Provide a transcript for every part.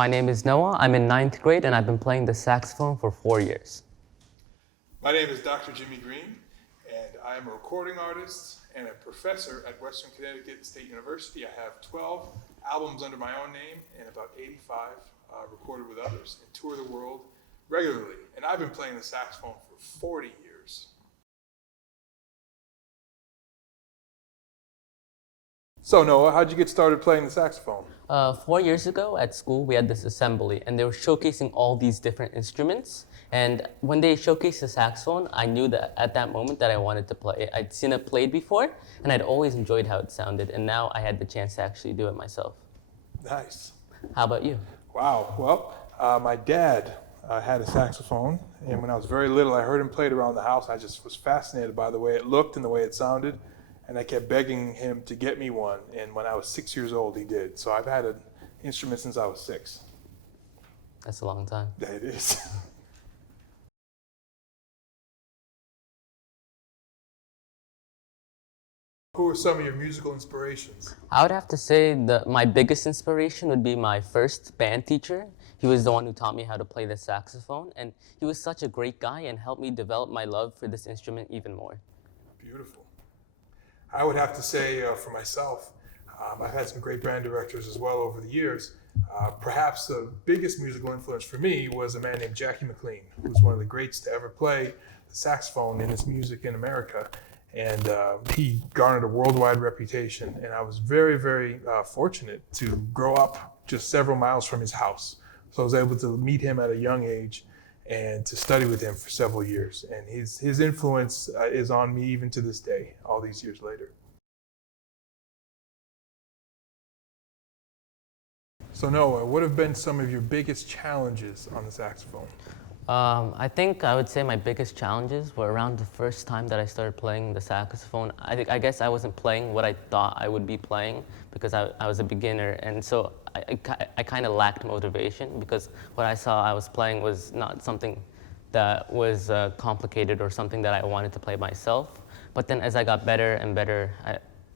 My name is Noah. I'm in 9th grade and I've been playing the saxophone for 4 years. My name is Dr. Jimmy Greene, and I am a recording artist and a professor at Western Connecticut State University. I have 12 albums under my own name and about 85 recorded with others, and tour the world regularly. And I've been playing the saxophone for 40 years. So Noah, how'd you get started playing the saxophone? 4 years ago at school, we had this assembly and they were showcasing all these different instruments. And when they showcased the saxophone, I knew that at that moment that I wanted to play it. I'd seen it played before and I'd always enjoyed how it sounded. And now I had the chance to actually do it myself. Nice. How about you? Wow. Well, my dad had a saxophone, and when I was very little, I heard him play it around the house. I just was fascinated by the way it looked and the way it sounded. And I kept begging him to get me one. And when I was 6 years old, he did. So I've had an instrument since I was 6. That's a long time. Yeah, it is. Who are some of your musical inspirations? I would have to say that my biggest inspiration would be my first band teacher. He was the one who taught me how to play the saxophone. And he was such a great guy and helped me develop my love for this instrument even more. Beautiful. I would have to say for myself, I've had some great band directors as well over the years. Perhaps the biggest musical influence for me was a man named Jackie McLean, who was one of the greats to ever play the saxophone in his music in America. And he garnered a worldwide reputation. And I was very, very fortunate to grow up just several miles from his house. So I was able to meet him at a young age and to study with him for several years. And his influence is on me even to this day, all these years later. So Noah, what have been some of your biggest challenges on the saxophone? I think I would say my biggest challenges were around the first time that I started playing the saxophone. I guess I wasn't playing what I thought I would be playing because I was a beginner, and so I kind of lacked motivation because what I saw I was playing was not something that was complicated or something that I wanted to play myself. But then as I got better and better,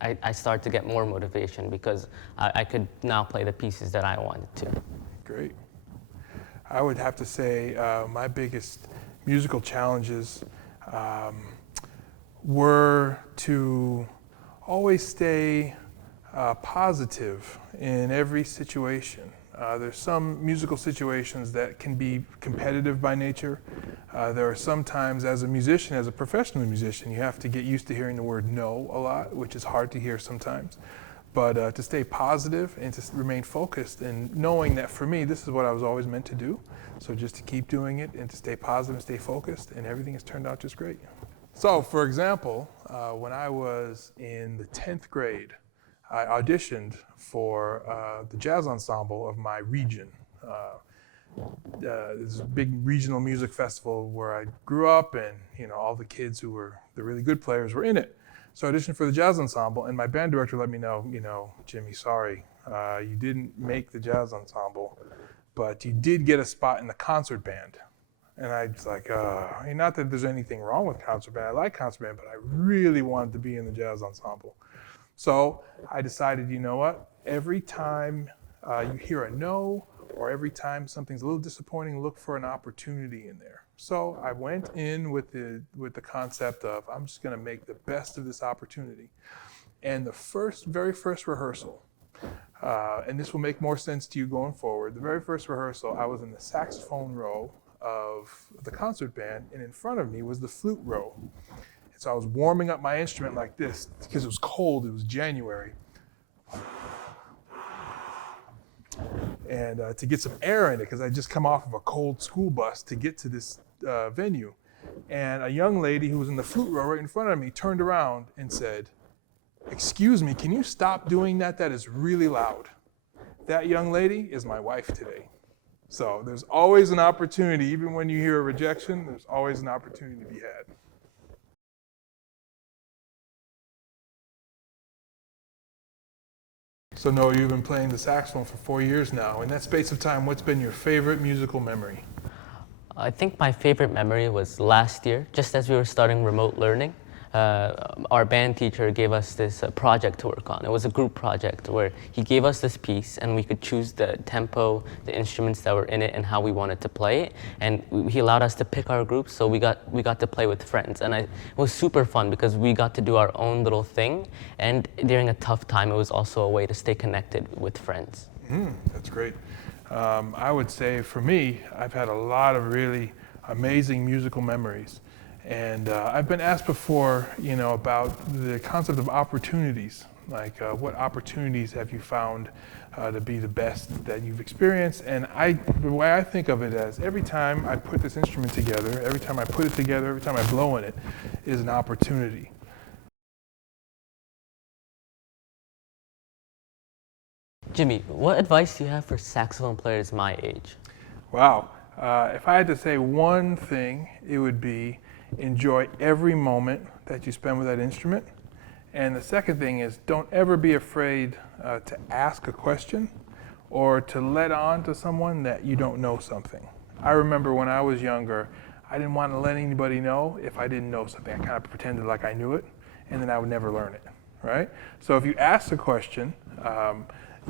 I started to get more motivation because I could now play the pieces that I wanted to. Great. I would have to say my biggest musical challenges were to always stay positive in every situation. There's some musical situations that can be competitive by nature. There are some times as a musician, as a professional musician, you have to get used to hearing the word no a lot, which is hard to hear sometimes. But to stay positive and to remain focused and knowing that for me, this is what I was always meant to do. So just to keep doing it and to stay positive and stay focused, and everything has turned out just great. So for example, when I was in the 10th grade, I auditioned for the jazz ensemble of my region. This big regional music festival where I grew up, and all the kids who were the really good players were in it. So I auditioned for the jazz ensemble, and my band director let me know, Jimmy, sorry, you didn't make the jazz ensemble, but you did get a spot in the concert band. And I was like, not that there's anything wrong with concert band, I like concert band, but I really wanted to be in the jazz ensemble. So I decided, you know what, every time you hear a no, or every time something's a little disappointing, look for an opportunity in there. So I went in with the concept of, I'm just gonna make the best of this opportunity. And the very first rehearsal, and this will make more sense to you going forward, the very first rehearsal, I was in the saxophone row of the concert band, and in front of me was the flute row. And so I was warming up my instrument like this, because it was cold, it was January. And to get some air in it, because I just come off of a cold school bus to get to this venue. And a young lady who was in the flute row right in front of me turned around and said, "Excuse me, can you stop doing that? That is really loud." That young lady is my wife today. So there's always an opportunity, even when you hear a rejection, there's always an opportunity to be had. So Noah, you've been playing the saxophone for 4 years now. In that space of time, what's been your favorite musical memory? I think my favorite memory was last year, just as we were starting remote learning. our band teacher gave us this project to work on. It was a group project where he gave us this piece and we could choose the tempo, the instruments that were in it, and how we wanted to play it. And he allowed us to pick our groups, so we got to play with friends. And it was super fun because we got to do our own little thing. And during a tough time, it was also a way to stay connected with friends. That's great. I would say for me, I've had a lot of really amazing musical memories. And I've been asked before, about the concept of opportunities. Like, what opportunities have you found to be the best that you've experienced? And the way I think of it as every time I put this instrument together, every time I put it together, every time I blow in it, is an opportunity. Jimmy, what advice do you have for saxophone players my age? Wow. If I had to say one thing, it would be enjoy every moment that you spend with that instrument. And the second thing is don't ever be afraid to ask a question or to let on to someone that you don't know something. I remember when I was younger, I didn't want to let anybody know if I didn't know something. I kind of pretended like I knew it, and then I would never learn it, right? So if you ask a question,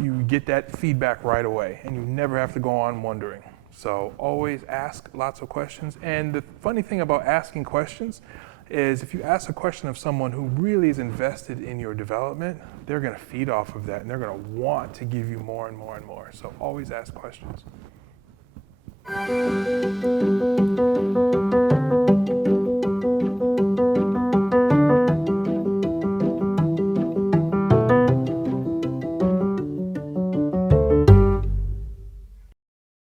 you get that feedback right away, and you never have to go on wondering. So always ask lots of questions. And the funny thing about asking questions is if you ask a question of someone who really is invested in your development, they're going to feed off of that, and they're going to want to give you more and more and more. So always ask questions.